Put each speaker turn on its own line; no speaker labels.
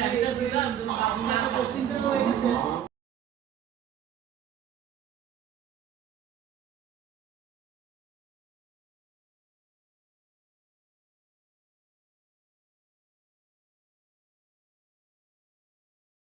反正医院都把我们看好了。